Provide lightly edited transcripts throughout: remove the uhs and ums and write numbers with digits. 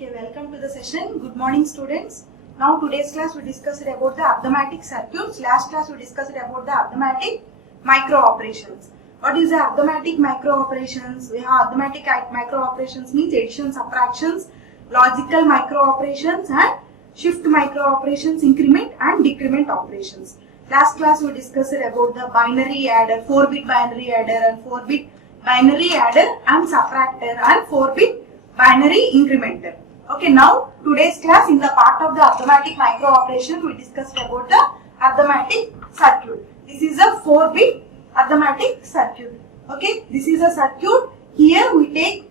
Okay, welcome to the session. Good morning, students. Now today's class we discussed about the arithmetic circuits. Last class we discussed about the arithmetic micro operations. What is the arithmetic micro operations? We have arithmetic micro operations means addition, subtractions, logical micro operations and shift micro operations, increment and decrement operations. Last class we discussed about the binary adder, 4-bit binary adder and 4-bit binary adder and subtractor and 4-bit binary incrementer. Okay, now today's class in the part of the arithmetic micro operation we discussed about the arithmetic circuit. This is a 4-bit arithmetic circuit. Okay, this is a circuit. Here we take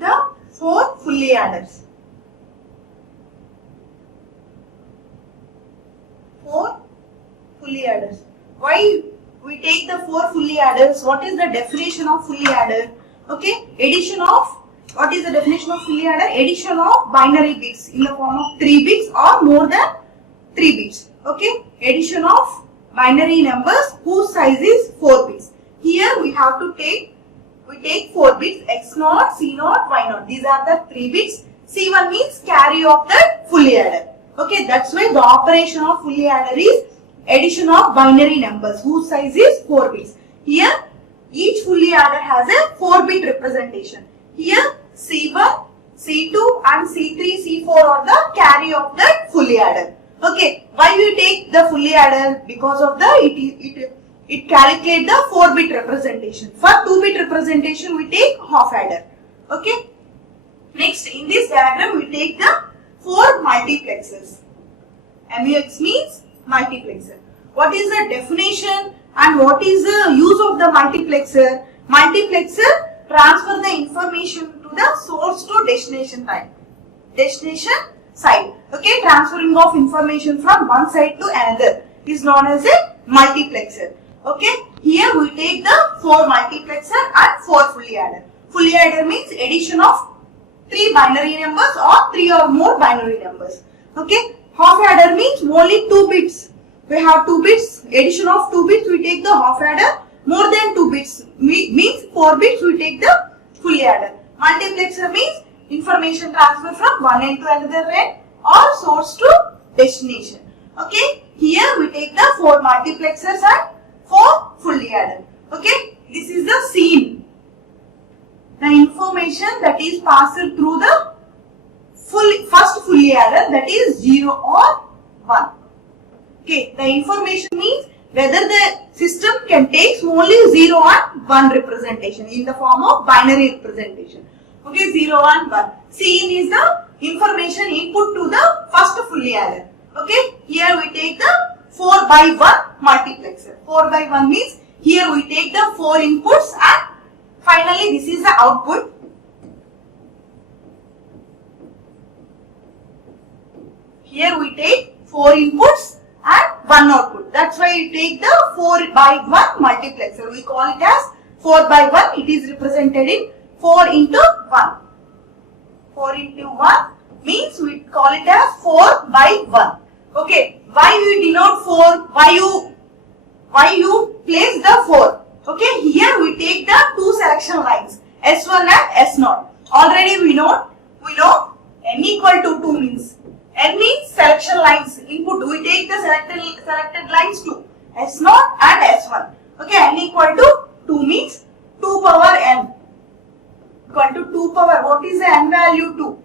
the 4 fully adders. 4 fully adders. Why we take the 4 fully adders? What is the definition of fully adder? Okay, addition of, what is the definition of fully adder? Addition of binary bits in the form of 3 bits or more than 3 bits. Okay, addition of binary numbers whose size is 4 bits. Here we have to take 4 bits, x0, c0, y0. These are the 3 bits. C1 means carry of the fully adder. Okay, that's why the operation of fully adder is addition of binary numbers whose size is 4 bits. Here each fully adder has a 4-bit representation. Here C1, C2 and C3, C4 are the carry of that fully adder. Okay, why we take the fully adder? Because of the it calculate the 4-bit representation. For 2-bit representation we take half adder. Okay. Next in this diagram we take the 4 multiplexers. MUX means multiplexer. What is the definition and what is the use of the multiplexer? Multiplexer transfer the information to the source to destination side. Okay, transferring of information from one side to another is known as a multiplexer. Okay, here we take the 4 multiplexer and 4 fully adder. Fully adder means addition of 3 binary numbers or 3 or more binary numbers. Okay, half adder means only 2 bits. We have 2 bits, addition of 2 bits we take the half adder, more than 2 bits means 4 bits we take the fully adder. Multiplexer means information transfer from one end to another end or source to destination. Okay, here we take the 4 multiplexers and 4 fully adder. Okay, this is the scene. The information that is passed through the first fully adder, that is 0 or 1. Okay, the information means whether the system can take only 0 and 1 representation in the form of binary representation. Okay, 0 and 1. Scene is the information input to the first fully adder. Okay, here we take the 4 by 1 multiplexer. 4 by 1 means here we take the 4 inputs and finally this is the output. Here we take 4 inputs and 1 output. That's why we take the 4 by 1 multiplexer. We call it as 4 by 1. It is represented in 4 into 1. 4 into 1 means we call it as 4 by 1. Okay. Why we denote 4? Why you place the 4? Okay. Here we take the 2 selection lines, S1 and S0. Already we know n equal to 2 means. N means selection lines. Input we take the selected lines to S0 and S1. Okay, n equal to 2 means 2 power n. Equal to 2 power. What is the n value 2?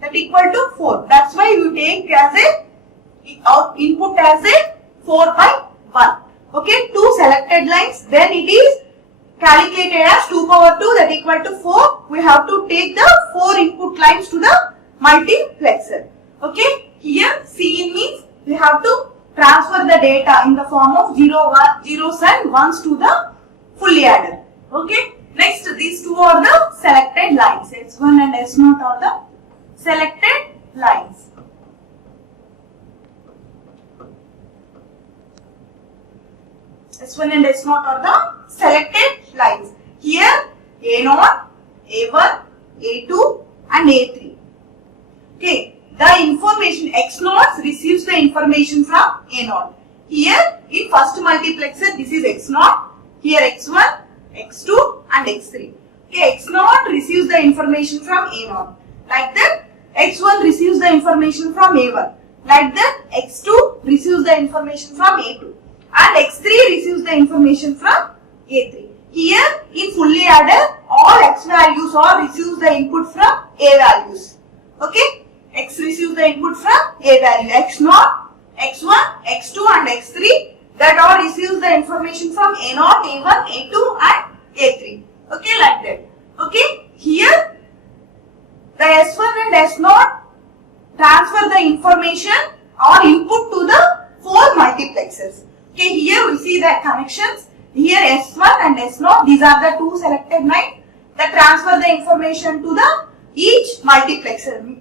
That equal to 4. That's why you take as a input as a 4 by 1. Okay, 2 selected lines. Then it is calculated as 2 power 2 that equal to 4. We have to take the 4 input lines to the multiplexer. Okay, here Cin means we have to transfer the data in the form of zeros and ones to the fully adder. Okay, next these two are the selected lines. S1 and S0 are the selected lines. S1 and S0 are the selected lines. Here A0, A1, A2 and A3. Okay. The information X0 receives the information from A0. Here in first multiplexer this is X0, here X1, X2 and X3. Okay, X0 receives the information from A0. Like that, X1 receives the information from A1. Like that, X2 receives the information from A2. And X3 receives the information from A3. Here, in fully adder, all X values or receives the input from A values. Okay, X receives the input from A value. X0, X1, X2 and X3, that all receives the information from A0, A1, A2 and A3. Okay, like that. Okay, here the S1 and S0 transfer the information or input to the 4 multiplexers. Okay, here we see the connections. Here S1 and S0, these are the 2 selected lines that transfer the information to the each multiplexer.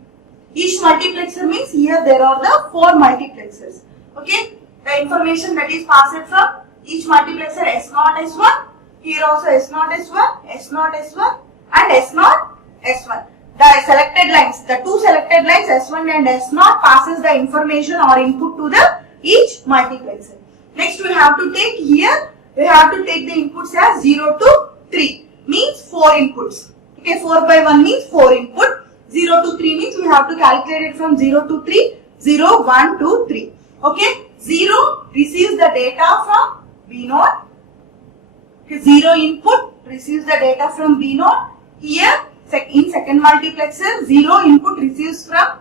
Each multiplexer means here there are the 4 multiplexers. Okay, the information that is passed from each multiplexer S0, S1, here also S0, S1, S0, S1 and S0, S1. The selected lines, the 2 selected lines S1 and S0 passes the information or input to the each multiplexer. Next we have to take here, we have to take the inputs as 0 to 3 means 4 inputs. Okay, 4 by 1 means 4 input. 0 to 3 means we have to calculate it from 0 to 3, 0, 1, 2, 3. Okay, 0 receives the data from B0. Okay, 0 input receives the data from B0. Here in second multiplexer, 0 input receives from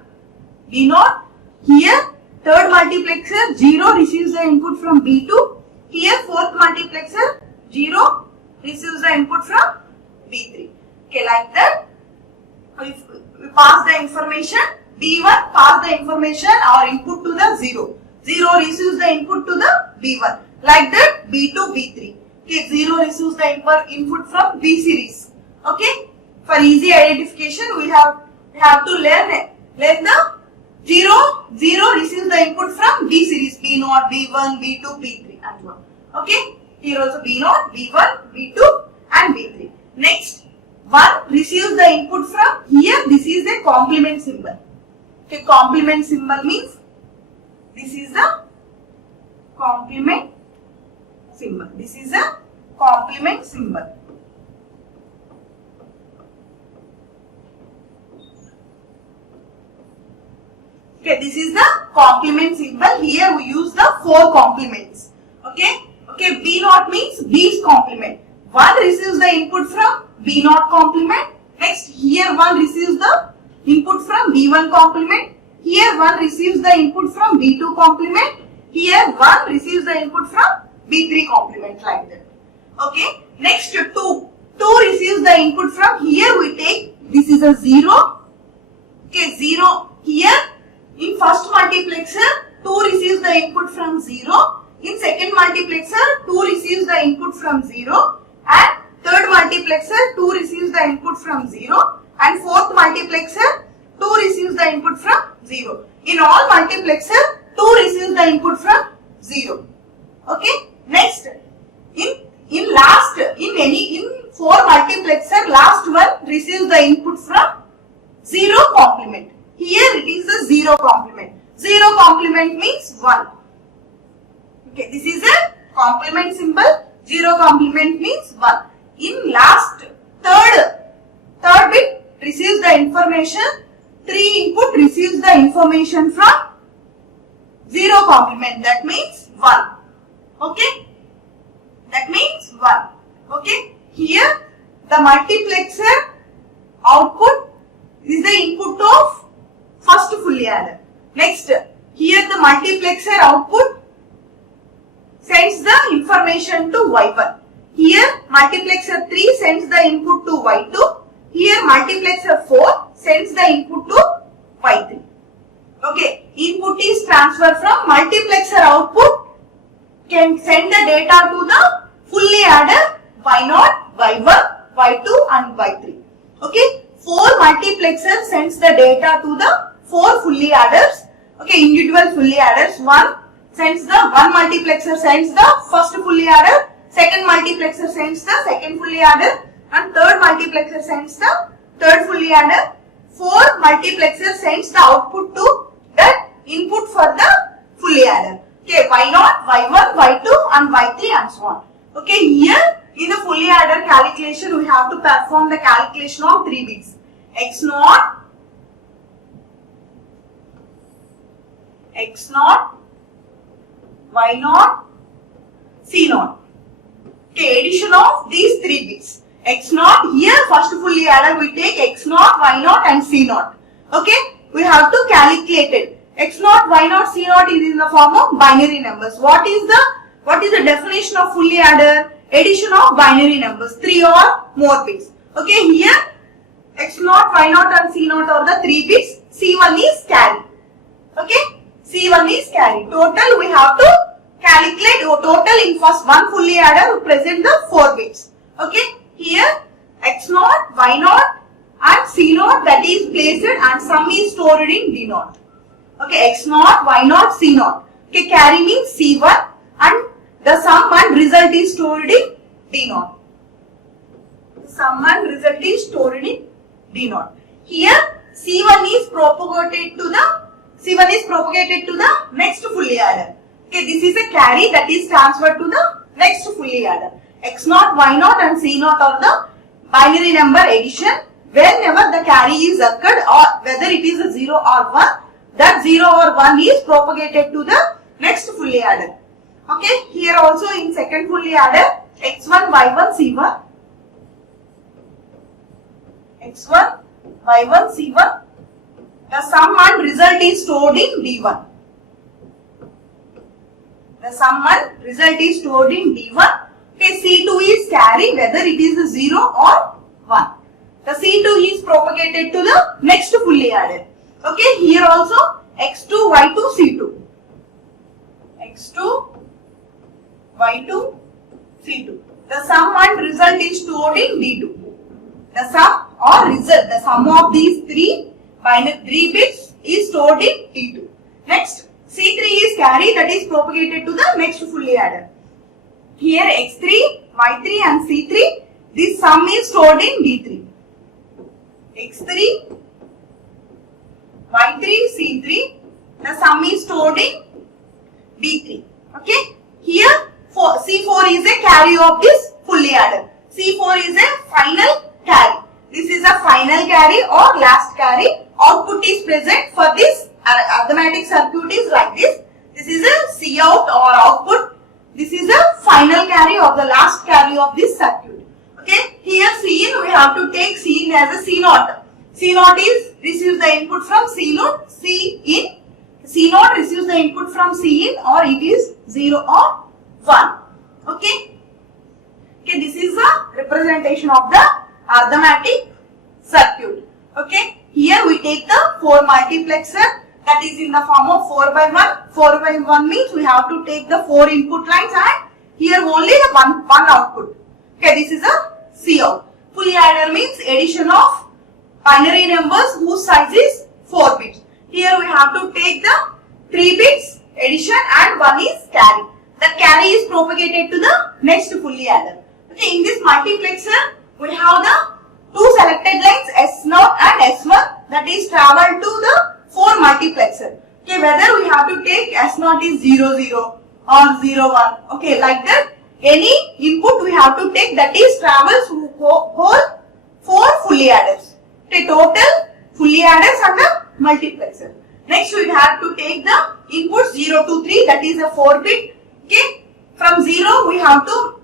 B0. Here third multiplexer, 0 receives the input from B2. Here fourth multiplexer, 0 receives the input from B3. Okay, like that. If we pass the information, B1 pass the information or input to the 0. 0 receives the input to the B1. Like that, B2, B3. Okay, 0 receives the input from B series. Okay, for easy identification, we have to learn the 0 receives the input from B series, B0, B1, B2, B3 and 1. Okay, here also B0, B1, B2 and B3. Next, 1 receives the input from here, this is a complement symbol. Okay, complement symbol means this is the complement symbol. This is a complement symbol. Okay, this is the complement symbol. Here we use the 4 complements. Okay, B0 means B's complement. 1 receives the input from B0 complement. Next, here 1 receives the input from B1 complement. Here 1 receives the input from B2 complement. Here 1 receives the input from B3 complement, like that. Okay, next 2. 2 receives the input from, here we take, this is a 0. Okay, 0. Here in first multiplexer, 2 receives the input from 0. In second multiplexer, 2 receives the input from 0. And third multiplexer, 2 receives the input from 0. And fourth multiplexer, 2 receives the input from 0. In all multiplexer, 2 receives the input from 0. Okay. Next, in 4 multiplexer, last one receives the input from 0 complement. Here it is a 0 complement. 0 complement means 1. Okay, this is a complement symbol. 0 complement means 1. In last, third bit receives the information. 3 input receives the information from 0 complement. That means 1. Okay, that means 1. Okay, here the multiplexer output is the input of first fully adder. Next, here the multiplexer output sends the information to Y1. Here multiplexer 3 sends the input to Y2. Here multiplexer 4 sends the input to Y3. Okay, input is transferred from multiplexer output can send the data to the fully adder Y0, Y1, Y2 and Y3. Okay, 4 multiplexer sends the data to the 4 fully adders. Okay, individual fully adders. One multiplexer sends the first fully adder, second multiplexer sends the second fully adder, and third multiplexer sends the third fully adder. 4 multiplexer sends the output to the input for the fully adder. Okay, Y0, Y1, Y2 and Y3 and so on. Okay, here in the fully adder calculation, we have to perform the calculation of 3 bits. X0, X0, Y0, C0. Okay, addition of these 3 bits. X0, here first fully adder we take X0, Y0 and C0. Okay, we have to calculate it. X0, Y0, C0 is in the form of binary numbers. What is the definition of fully adder? Addition of binary numbers, 3 or more bits. Okay, here X0, Y0 and C0 are the 3 bits. C1 is carry. Okay, C1 is carry. Total we have to calculate total in first one fully adder we present the 4 bits. Okay, here X0, Y0 and C0 that is placed and sum is stored in D0. Okay, X0, Y0, C0. Okay, carry means C1 and the sum and result is stored in D0. Sum and result is stored in D0. Here C1 is propagated to the next fully adder. Okay, this is a carry that is transferred to the next fully adder. X0, Y0 and C0 are the binary number addition. Whenever the carry is occurred or whether it is a 0 or 1, that 0 or 1 is propagated to the next fully adder. Okay, here also in second fully adder, X1, Y1, C1. X1, Y1, C1. The sum and result is stored in D1. The sum and result is stored in D1. Okay, C2 is carry whether it is a 0 or 1. The C2 is propagated to the next fully adder. Okay, here also X2, Y2, C2. X2, Y2, C2. The sum and result is stored in D2. The sum or result, the sum of these 3 bits is stored in D2. Next, C3 is carry that is propagated to the next fully adder. Here X3, Y3 and C3, this sum is stored in D3. X3, Y3, C3, the sum is stored in D3. Okay, here C4 is a carry of this fully adder. C4 is a final carry. This is a final carry or last carry. Output is present for this arithmetic circuit is like this. This is a C out or output. This is a final carry or the last carry of this circuit. Okay, here C in we have to take C in as a C naught. C naught is receives the input from C naught. C in C naught receives the input from C in or it is 0 or 1. Okay. Okay, this is a representation of the arithmetic circuit. Okay, here we take the 4 multiplexer that is in the form of 4 by 1. 4 by 1 means we have to take the 4 input lines and here only the one output. Okay, this is a C out. Fully adder means addition of binary numbers whose size is 4 bits. Here we have to take the 3 bits addition and 1 is carry. The carry is propagated to the next fully adder. Okay, in this multiplexer we have the 2 selected lines S0 and S1 that is traveled to the 4 multiplexer. Okay, whether we have to take S0 is 0, 0 or 0, 1. Okay, like that any input we have to take that is travels whole 4 fully adders. Okay, total fully adders and the multiplexer. Next we have to take the inputs 0 to 3 that is a 4 bit. Okay, from 0 we have to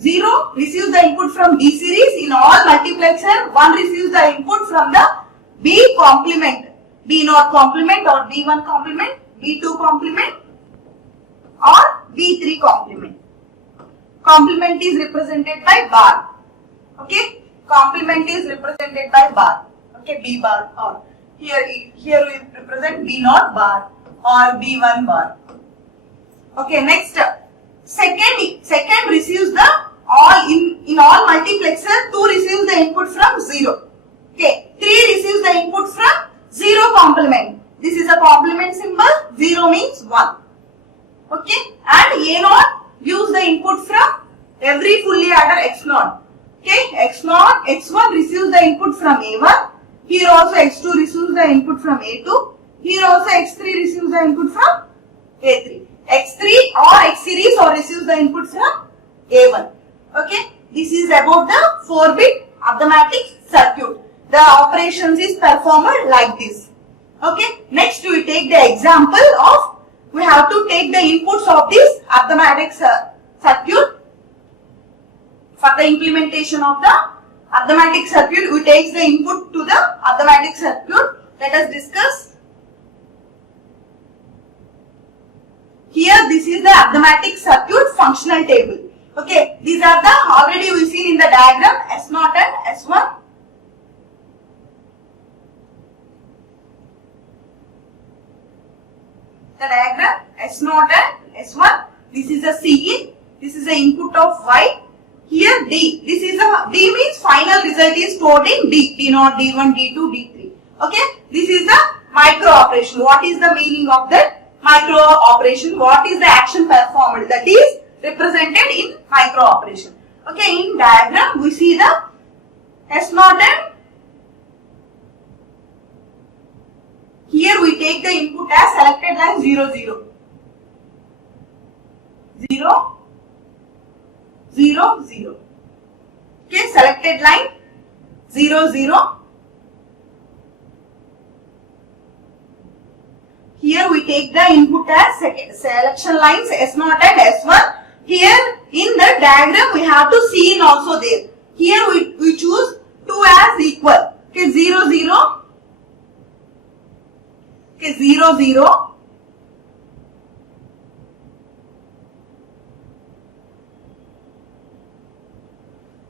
0 receives the input from D series in all multiplexer. 1 receives the input from the B complement, B0 complement or B1 complement, B2 complement or B3 complement. Complement is represented by bar. Okay, complement is represented by bar. Okay, B bar or here we represent B0 bar or B1 bar. Okay, next second receives the all in all multiplexer 2 receives the input from 0. Okay, 3 receives the input from 0 complement. This is a complement symbol. 0 means 1. Okay, and A0 gives the input from every fully adder X0. Okay, X0, X1 receives the input from A1. Here also X2 receives the input from A2. Here also X3 receives the input from A3. X3 or X series or receives the input from A1. Okay, this is about the 4-bit arithmetic circuit. The operations is performed like this. Okay, next we take the example of, we have to take the inputs of this arithmetic circuit. For the implementation of the arithmetic circuit, we take the input to the arithmetic circuit. Let us discuss. Here this is the arithmetic circuit functional table. Okay, these are the already we seen in the diagram S0 and S1. The diagram S0 and S1. This is a Cin. This is the input of Y. Here D. This is a D means final result is stored in D. D0, D1, D2, D3. Okay. This is the micro operation. What is the meaning of that micro operation? What is the action performed? That is represented in micro operation. Okay. In diagram we see the S0 and here we take the input as selected line 0, 0. 0, 0, 0. Okay, selected line 0, 0. Here we take the input as selection lines S0 and S1. Here in the diagram we have to Cin also there. Here we choose 2 as equal. Okay, 0, 0. Okay, 0, 0.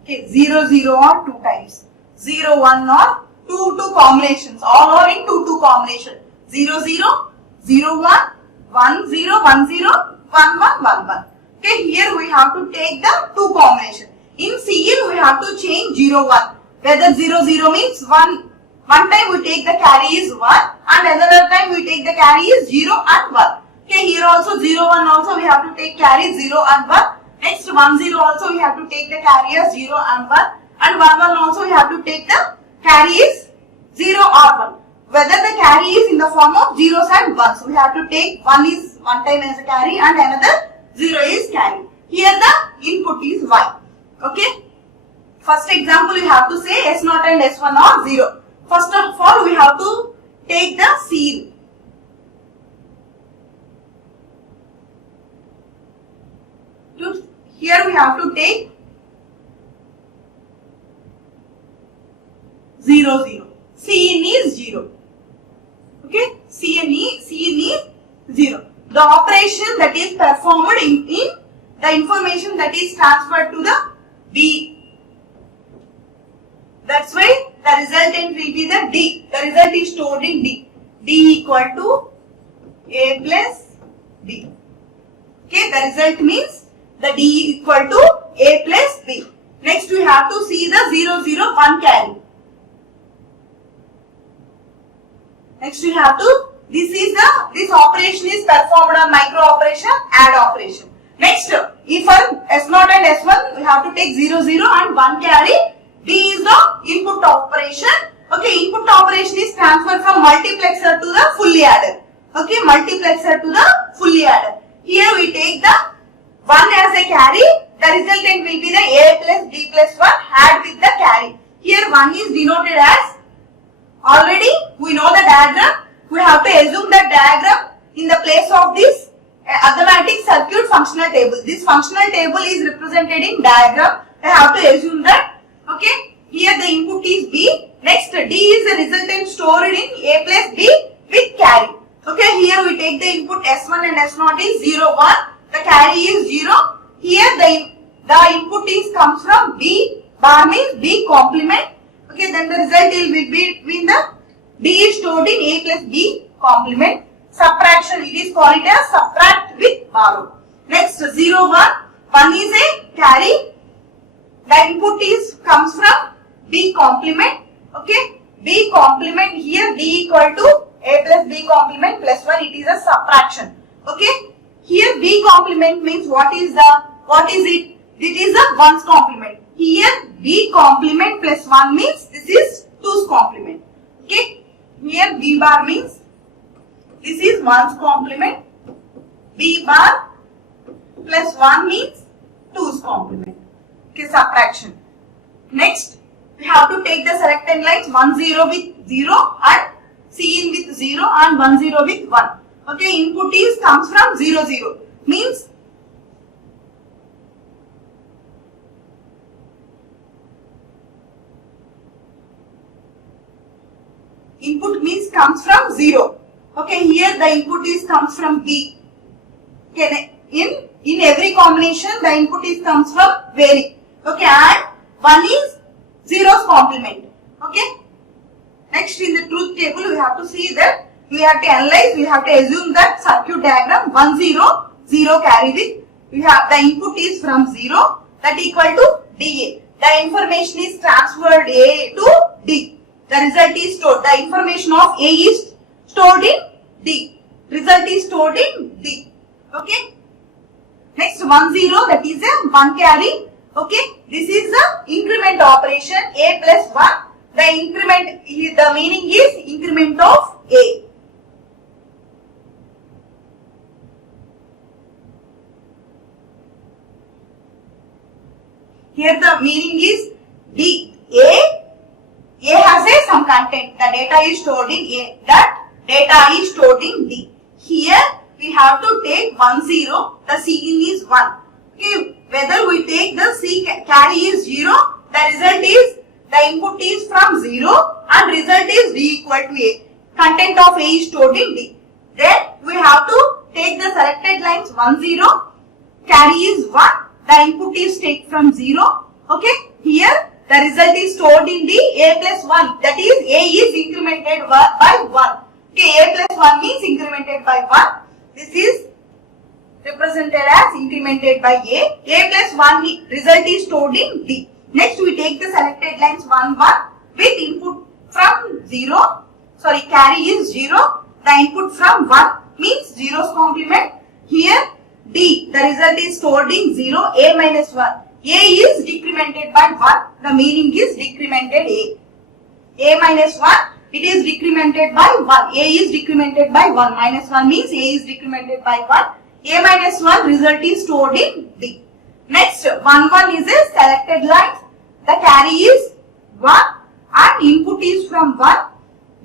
Okay, 0, 0 or 2 times. 0, 1 or 2, 2 combinations. All are in 2, 2 combination. 0, 0, 0, 1, 1, 0, 1, 0, 1, 1, 1, 1. Okay, here we have to take the 2 combination. In Cin we have to change 0, 1. Whether 0, 0 means 1 time we take the carry is 1 and another time we take the carry is 0 and 1. Okay, here also 0, 1 also we have to take carry 0 and 1. Next 1, 0 also we have to take the carry as 0 and 1. And 1, 1 also we have to take the carry is 0 or 1. Whether the carry is in the form of zeros and ones. We have to take 1 is 1 time as a carry and another 0 is carry. Here the input is Y. Okay. First example we have to say S0 and S1 are 0. First of all we have to take the Cin. Here we have to take 0, 0. Cin is 0. Okay, Cin is 0. The operation that is performed in the information that is transferred to the B. That's why the resultant will be the D. The result is stored in D. D equal to A plus B. Okay, the result means the D equal to A plus B. Next we have to see the 0, 0, 1 carry. Next we have to, this operation is performed on micro operation, add operation. Next, if for S0 and S1, we have to take 0, 0 and 1 carry. D is the input operation. Okay, input operation is transferred from multiplexer to the fully adder. Okay, multiplexer to the fully adder. Here we take the 1 as a carry. The resultant will be the A plus B plus 1 add with the carry. Here 1 is denoted as, already we know the diagram. We have to assume that diagram in the place of this arithmetic circuit functional table. This functional table is represented in diagram. I have to assume that. Okay. Here the input is B. Next D is the resultant stored in A plus B with carry. Okay. Here we take the input S1 and S0 is 0, 1. The carry is 0. Here the input is comes from B bar means B complement. Okay. Then the result will be between the D is stored in A plus B complement. Subtraction, it is called as subtract with borrow. Next 0, 1. 1 is a carry. The input comes from B complement. Okay. B complement, here D equal to A plus B complement plus 1. It is a subtraction. Okay. Here B complement means what is it? It is a 1's complement. Here B complement plus 1 means this is 2's complement. Okay. Here B bar means this is 1's complement. B bar plus 1 means 2's complement. Okay, subtraction. Next, we have to take the selected lines 1 0 with 0 and Cin with 0 and 1 0 with 1. Okay, input is comes from 0 0 means input means comes from 0. Okay, here the input is comes from B. Okay, in every combination the input is comes from vary. Okay, and 1 is 0's complement. Okay. Next, in the truth table, we have to see that we have to analyze, we have to assume that circuit diagram 1 0 0 carry with, we have the input is from 0 that equal to dA. The information is transferred A to D. The result is stored. The information of A is stored in D. Result is stored in D. Okay. Next 1 0 that is a 1 carry. Okay. This is the increment operation A plus 1. The increment, the meaning is increment of A. Here the meaning is D. A has a some content. The data is stored in A. That data is stored in D. Here we have to take 1 0. The Cin is 1. Okay. Whether we take the C carry is 0, the result is the input is from 0 and result is D equal to A. Content of A is stored in D. Then we have to take the selected lines 1 0. Carry is 1. The input is taken from 0. Okay. Here the result is stored in D. A plus 1. That is A is incremented by 1. Okay. A plus 1 means incremented by 1. This is represented as incremented by A. A plus 1 result is stored in D. Next, we take the selected lines 1 1 with input from 0. Sorry, carry is 0. The input from 1 means 0's complement. Here D, the result is stored in 0. A minus 1. A is decremented by 1. The meaning is decremented A. A minus 1. It is decremented by 1. A is decremented by 1. Minus 1 means A is decremented by 1. A minus 1 result is stored in D. Next, 1 1 is a selected line. The carry is 1 and input is from 1.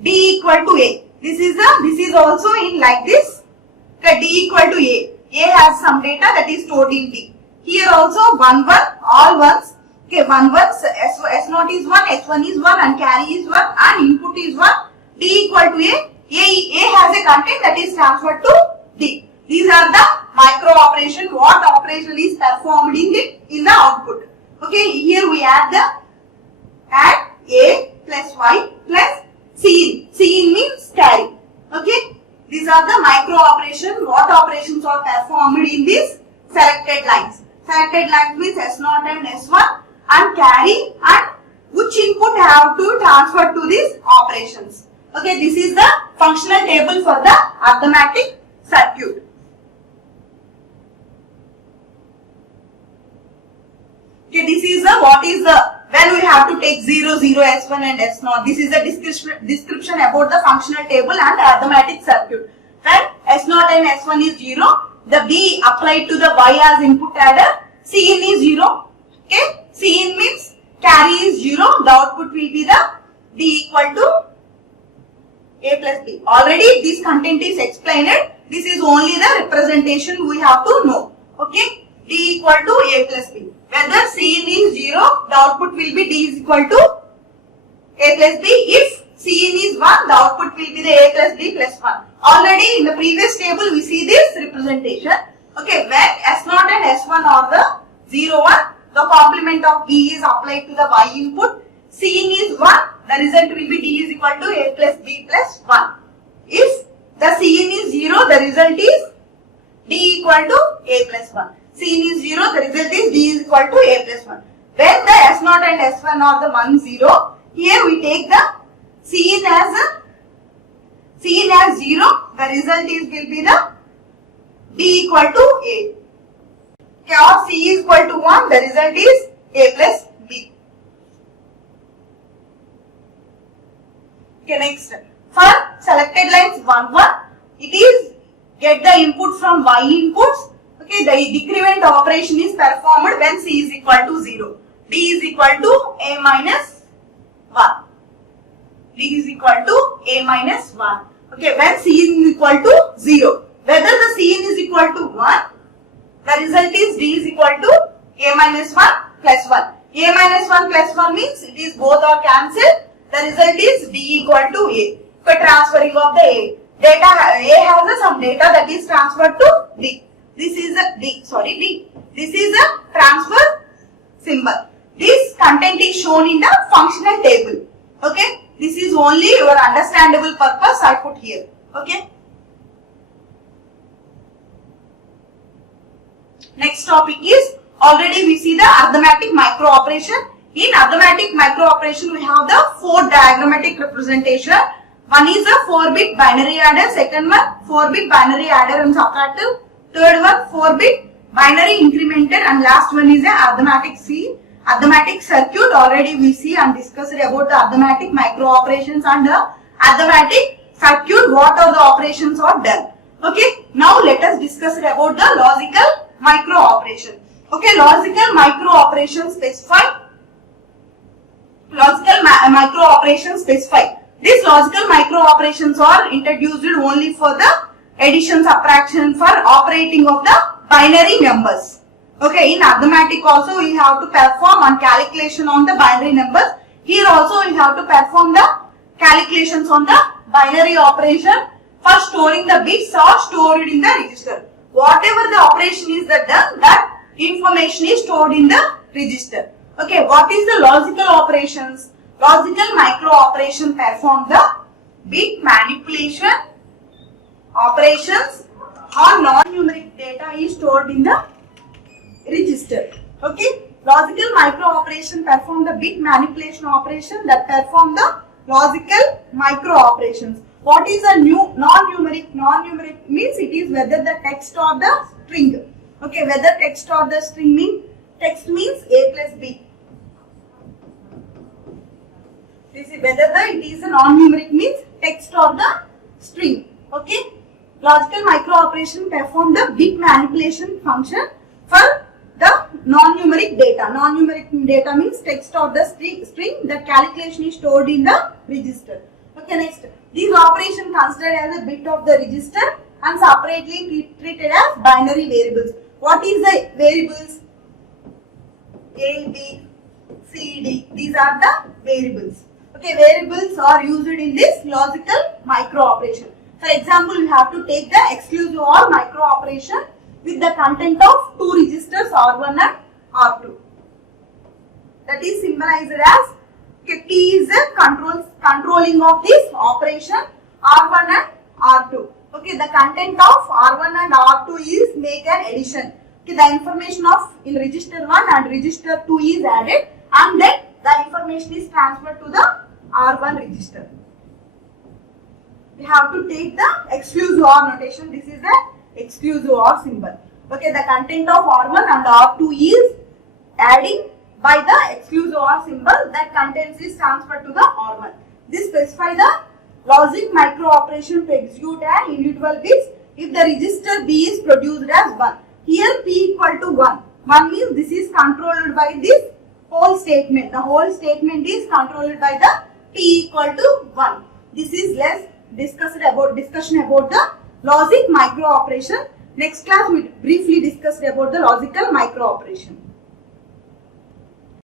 D equal to A. This is also in like this. Okay, D equal to A. A has some data that is stored in D. Here also 1 1, all ones. Okay, 1 1, S0 is 1, S1 is 1 and carry is 1 and input is 1. D equal to A. A has a content that is transferred to D. These are the micro operation, what operation is performed in the output. Okay, here we add A plus Y plus Cin. Cin means carry. Okay, these are the micro operation, what operations are performed in these selected lines. Selected lines means S0 and S1 and carry and which input have to transfer to these operations. Okay, this is the functional table for the arithmetic circuit. Okay, this is the what is the when we have to take 0, 0, S1 and S0. This is a description about the functional table and arithmetic circuit. When S0 and S1 is 0, the B applied to the Y as input adder, Cin is 0. Okay, Cin means carry is 0. The output will be the D equal to A plus B. Already this content is explained. This is only the representation we have to know. Okay, D equal to A plus B. Whether Cin is 0, the output will be D is equal to A plus B. If Cin is 1, the output will be the A plus B plus 1. Already in the previous table we see this representation. Okay, when S0 and S1 are the 0, 1, the complement of B is applied to the Y input. Cin is 1, the result will be D is equal to A plus B plus 1. If the Cin is 0, the result is D equal to A plus 1. Cin is 0, the result is D is equal to A plus 1. When the S0 and S1 are the 1, 0, here we take the Cin as 0, the result is will be the D equal to A. Okay, or C is equal to 1, the result is A plus B. Okay, next. For selected lines 1, 1, it is get the input from Y inputs. Okay, the decrement operation is performed when C is equal to 0. D is equal to A minus 1. D is equal to A minus 1. Okay, when C is equal to 0. Whether the Cn is equal to 1, the result is D is equal to A minus 1 plus 1. A minus 1 plus 1 means it is both are cancelled. The result is D equal to A. For transferring of the A. Data A has some data that is transferred to D. This is a D. This is a transfer symbol. This content is shown in the functional table. Okay. This is only your understandable purpose I put here. Okay. Next topic is, already we see the arithmetic micro operation. In arithmetic micro operation we have the 4 diagrammatic representation. One is a 4-bit binary adder, second one 4-bit binary adder and subtractive, third one 4-bit binary incremented, and last one is a arithmetic arithmetic circuit. Already we see and discussed about the arithmetic micro operations and the arithmetic circuit, what are the operations are done. Okay, now let us discuss about the logical micro operation. Okay, logical micro operation specify. Logical micro operations specify. These logical micro operations are introduced only for the addition, subtraction, for operating of the binary numbers. Okay, in arithmetic also we have to perform on calculation on the binary numbers. Here also we have to perform the calculations on the binary operation for storing the bits or stored in the register. Whatever the operation is done, that information is stored in the register. Okay, what is the logical operations? Logical micro operation perform the bit manipulation operations or non-numeric data is stored in the register. Okay, logical micro operation perform the bit manipulation operation that perform the logical micro operations. What is a new non-numeric? Non-numeric means it is whether the text or the string. Okay, whether text or the string means, text means A plus B. This is whether it is a non-numeric means text or the string. Okay, logical micro operation perform the bit manipulation function for the non-numeric data. Non-numeric data means text or the string. The calculation is stored in the register. Okay, next. These operations considered as a bit of the register and separately treated as binary variables. What is the variables? A, B, C, D. These are the variables. Okay, variables are used in this logical micro operation. For example, you have to take the exclusive OR micro operation with the content of 2 registers R1 and R2. That is symbolized as, okay, T is the controlling of this operation R1 and R2. Okay, the content of R1 and R2 is make an addition. Okay, the information of in register 1 and register 2 is added, and then the information is transferred to the R1 register. We have to take the exclusive OR notation. This is the exclusive OR symbol. Okay, the content of R1 and R2 is adding by the exclusive OR symbol, that content is transferred to the R1. This specifies the logic micro operation to execute an individual bits if the register B is produced as 1. Here P equal to 1. 1 means this is controlled by this whole statement. The whole statement is controlled by the P equal to 1. This is less discussion about the logic micro operation. Next class we briefly discussed about the logical micro operation.